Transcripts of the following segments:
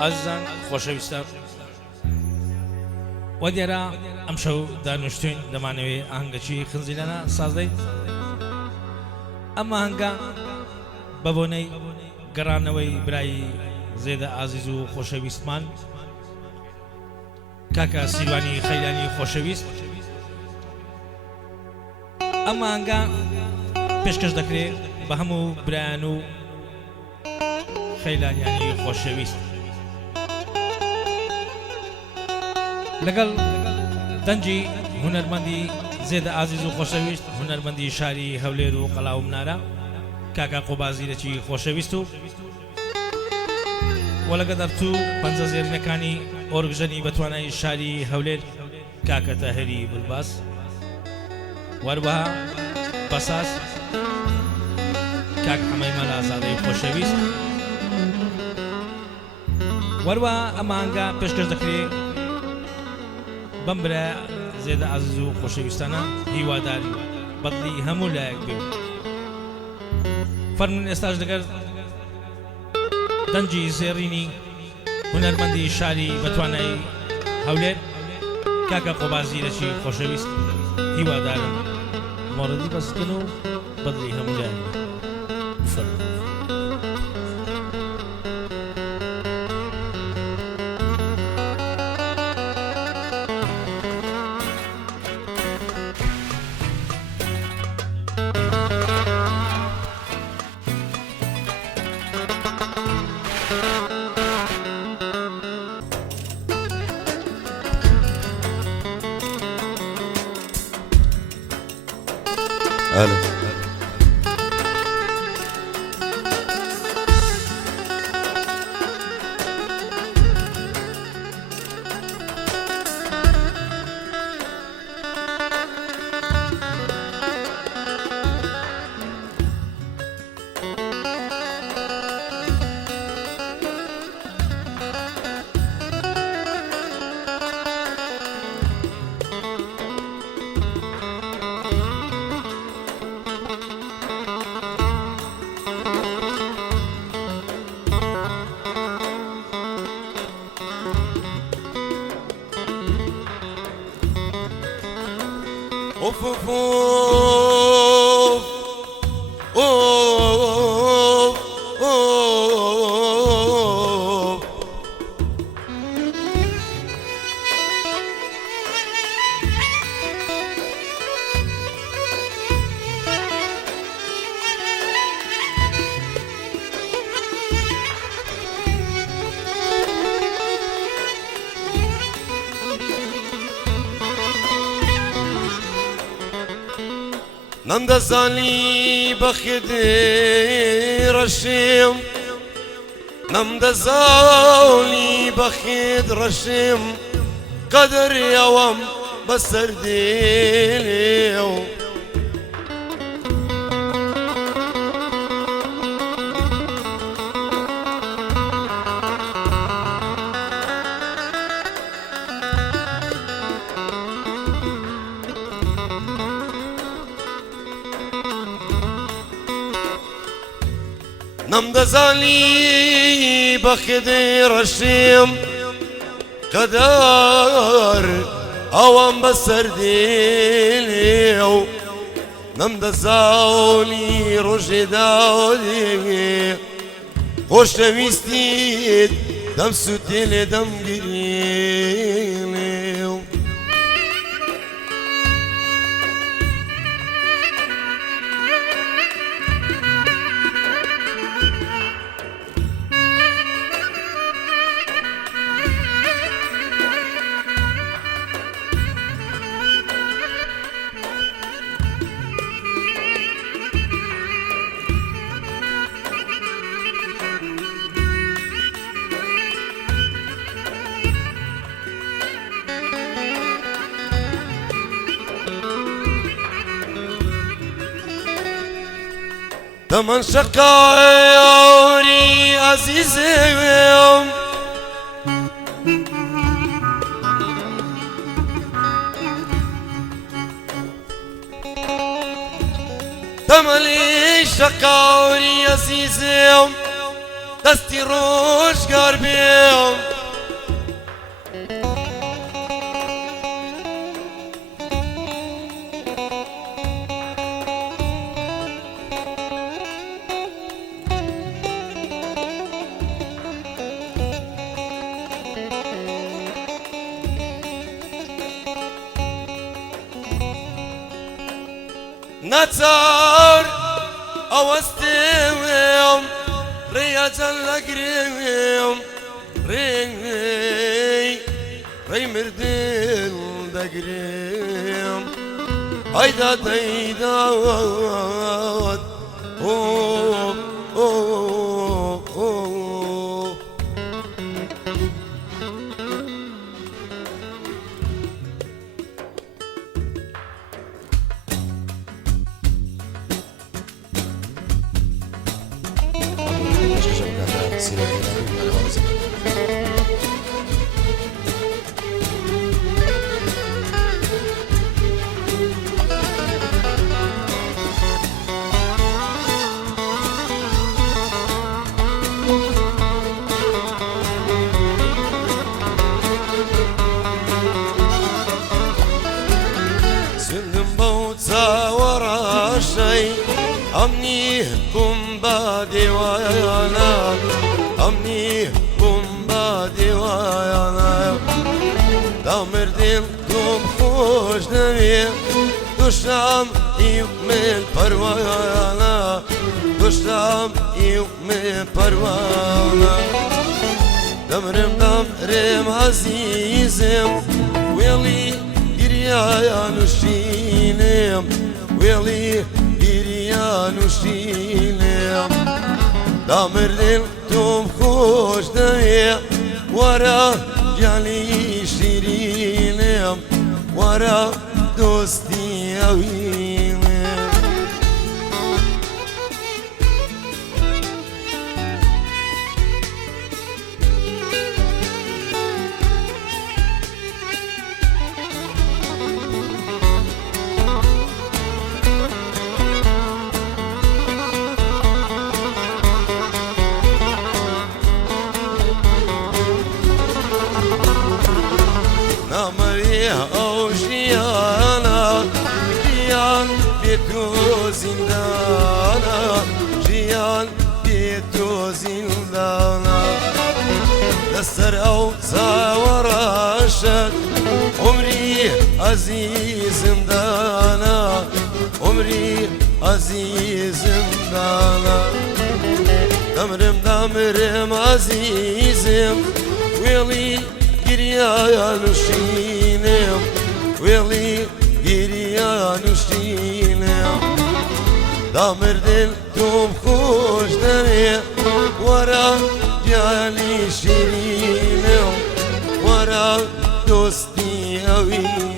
ئازیزان خۆشەویستان، وە دیێرە ئەم شەو دانوشتوین دەمانەوێت ئاهەنگەکی خنزیرانە سازدەین. ئەم ئاهەنگە بە بۆنەی گەڕانەوەی برایی زێدە ئازیز و خۆشەویستمان کاکە سیروانی خەیلانی خۆشەویست، ئەم ئاهەنگە پێشکەش دەکرێت بە هەموو برایان و خەیلانیانی خۆشەویست لەگەڵ دەنجی هونەرمەندی زێدە ئازیز و خۆشەویست، هونەرمەندی شاری هەولێر و قەڵاو منارە کاکە قۆبازیرەکی خۆشەویست و وەلەگە دەرچوو پەنجە زێرینەکانی ئۆرگژەنی بەتوانای شاری هەولێر کاکە تاهێری بولباس، وەروەها بەساس کاک حەمەی مەلازادەی خۆشەویست. وەروەها ئەم ئاهەنگە پێشکەش دەکرێت بەم برایە زێدە ئازیز و خۆشەویستانە هیواداری بەدڵی هەموو لایەک بێ. فەرمون ئێستاش دەگەر دەنجی زێڕینی هونەرمەندی شاری بەتوانای هەولێر کاکە قۆبازیرەکی خۆشەویست هیوادارم مۆڕەدی بەستکن و بەدڵی هەموو لایەک بێ. فەرمون. هلا اوف اوف اوف اوف اوف نمد زالي بخدي رشيم نمد زالي بخد رشيم قدر يوم بسرديليو نمد زالي بخدي رشيم قدر اوام بسرديليو نمد زالي رجي داولي خوش نويستيد دم سوتيلي دم قريليو تمن شقاوري عزيزي تملي شقاوري عزيزم دستي روزگار بيم نتار اوستيم رياجا لقريم ري مردل دقريم هيدا ديدات اوه اوه اوه سندم بوتا ورا شي أمني بومبا ديوانا أمني بومبا ديوانا دامر دل توم خوش نوي دوشام يوم پروانا دوشام يوم پروانا دمرم عزيزم ويلي يا نشينم ويلي يا نشينم دامر دل توم خوش نوي ورا جالي شيرينم ورا دوستي اوينم أو جيانا جيان بيتو زندانا جيان بيتو زندانا لسر أو زاوراشت عمري عزيز مدانا عمري عزيز مدانا دمرم عزيزم ويلي يا نشينم ويلي يا نشينم دامر دل توم خوش نوي ورا جالي شيرينم ورا دوستي اوينم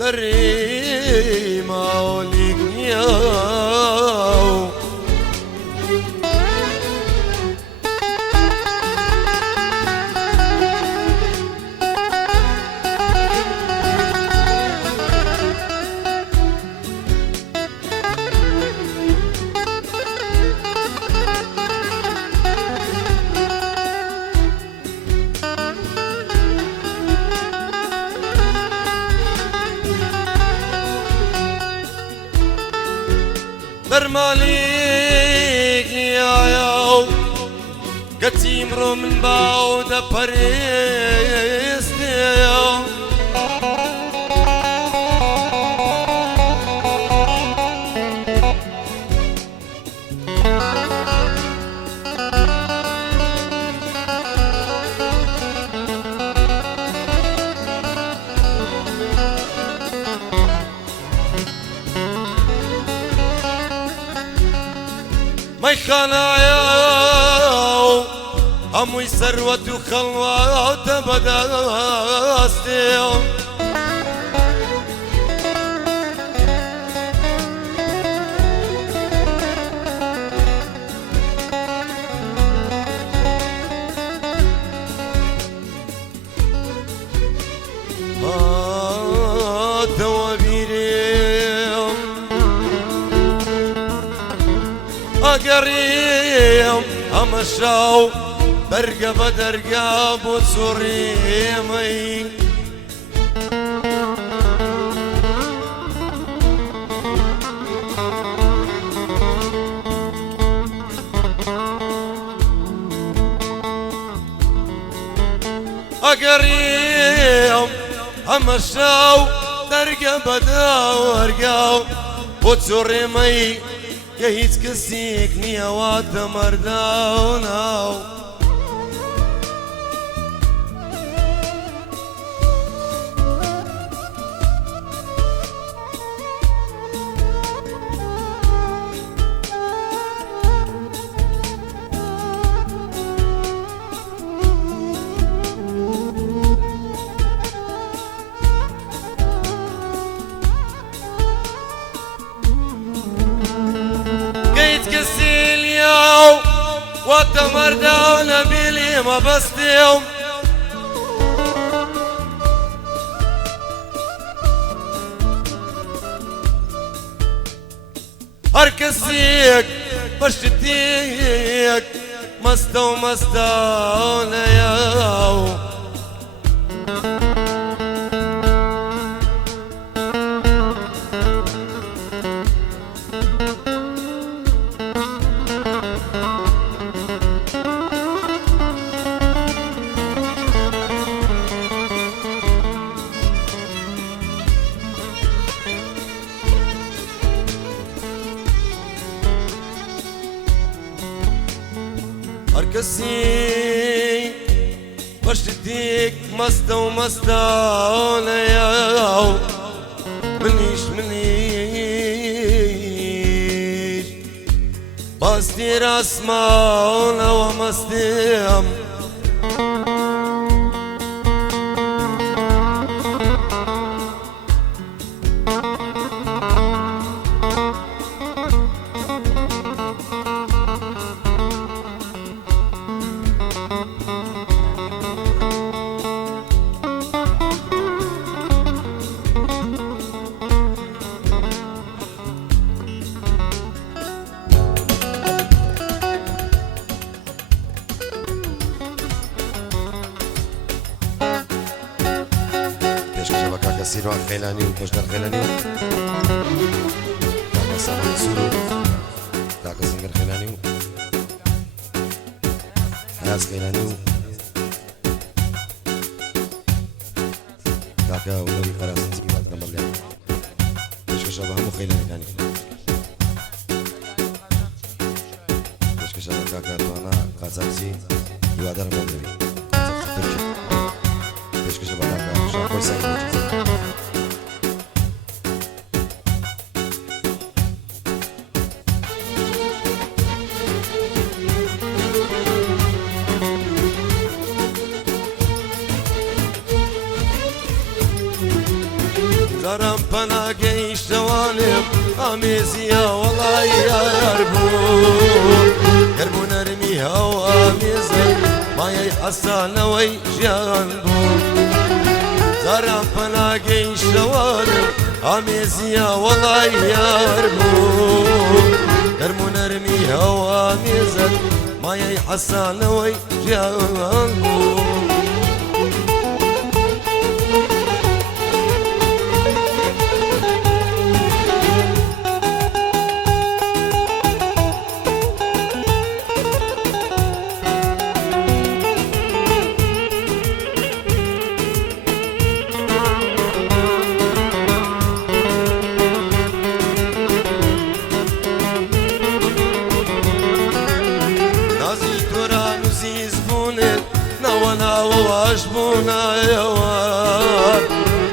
دري مولك ياو برماليك ياو قتيم رو من باودة بريستيو مەی خانایە هەمووی سەروەت و خەڵواتە بەدەستێ ئەگەڕیم ئەمە شاو بەرگە بە دەرگا بۆ چۆڕێمەی ئەگەڕیم ئەمە شاو دەرگە بە دەرگا بۆ چۆڕێمەی کە هیچ کەسێک نییە واتە مەرداو ناو وتمرداو لبيلي ما بستيوم هركسيك بشتيك مستو لياو هركسي بشتيك مستو لياو منيش باستي راسماونا ومستيم سيروان خيلاني وبشدر خيلاني كاكا سامان سورو كاكا سنگر خيلاني حياس خيلاني كاكا ولوري قراسن سيبات رمضان بشكا شابه همو خيلاني كاني بشكا شابه كاكا دوانا قاسارسي يوادر رمضان بشكا شابه كاكا شاكوي سايكوي دارم پناهگه شوانم آمیزیا والای یار بود گرمو نرمی هوا آمیزه مایه حسان وی جان بود دارم پناهگه شوانم آمیزیا والای یار بود گرمو نرمی هوا آمیزه مایه حسان وی جان بود عجبونا يوان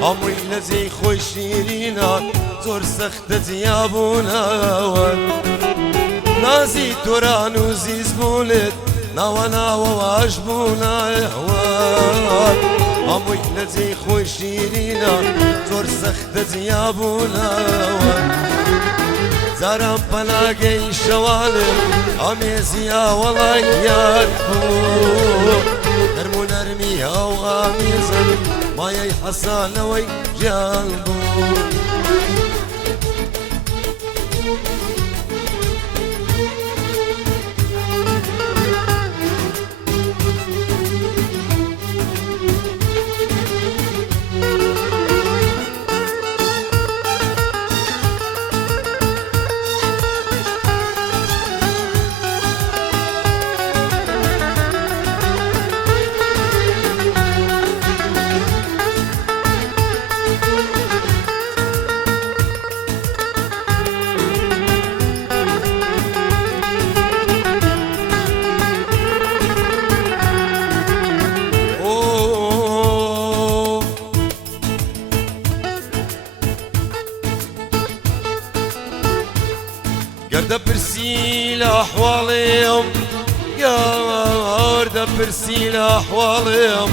عمري لزي خوي شيرينا زور سخت زيابونا وان نازی توران و زیز بولت ناوە ناوەواش بوونا ئەوان هەمووی لە جێی خۆی شیرینە زۆر سەختە جیابوونەوە زاران پەناگەی شەوانم ئامێزییا وەڵای یاد بوو نەرم و نەرمی هاو ئامیزن مایەی حەسانەوەی گیان بوو گەردە پرسی لە ئەحواڵێم گەردە پرسی لە ئەحواڵێم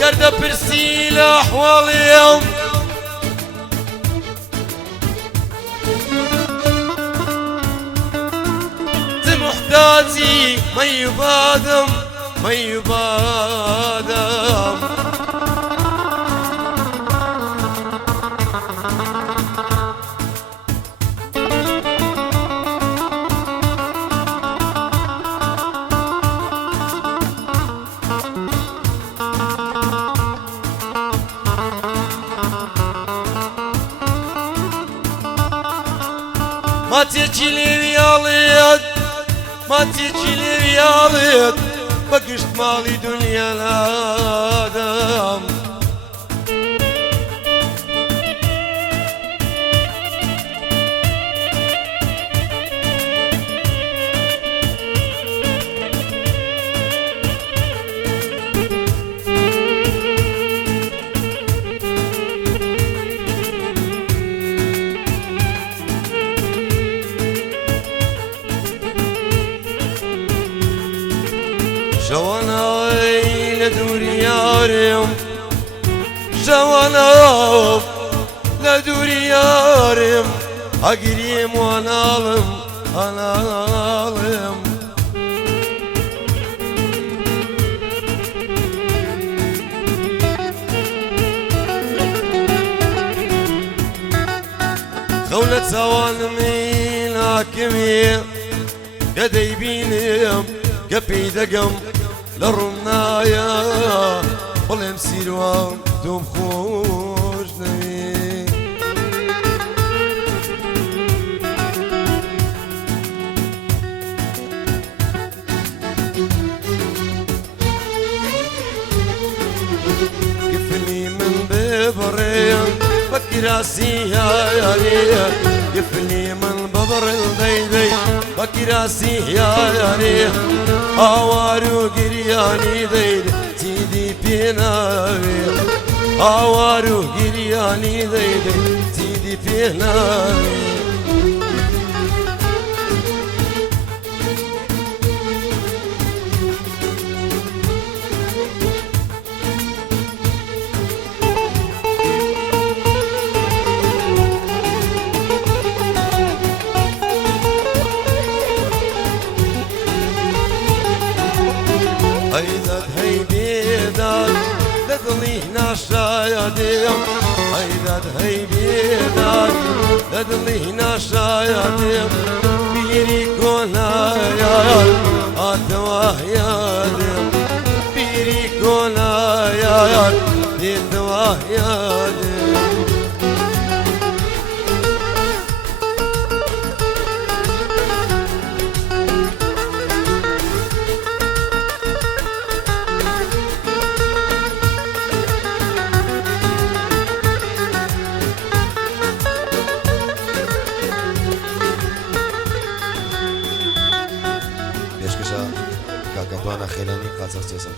گەردە پرسی لە ئەحواڵێم محتاجي ما يبادم ما يبادم ما تجي لي ياليد ما تيجي لي رياضيت بقشت مالي دنيا الآدم شواناي لدوري يارم شوانا لدوري يارم أقريم وانالم انالم خولة سوالمي لاكمي قدي بينيم قبي دقم للرمنايا والله مسيروان دوم خوش نبي قفلني من ببرين فكر راسي يا ريا قفلني من ببر البيبي فكر راسي يا ريا آوارو گریانی دید تیدی پیناوی آوارو گریانی دید تیدی پیناوی هيداد هيبيداد لدلي ناشايديم هيداد هيبيداد لدلي ناشايديم بيري كونايا اتواهياديم بيري كونايا اتواهياديم ردوانە خێلانی قاچەق چێسەر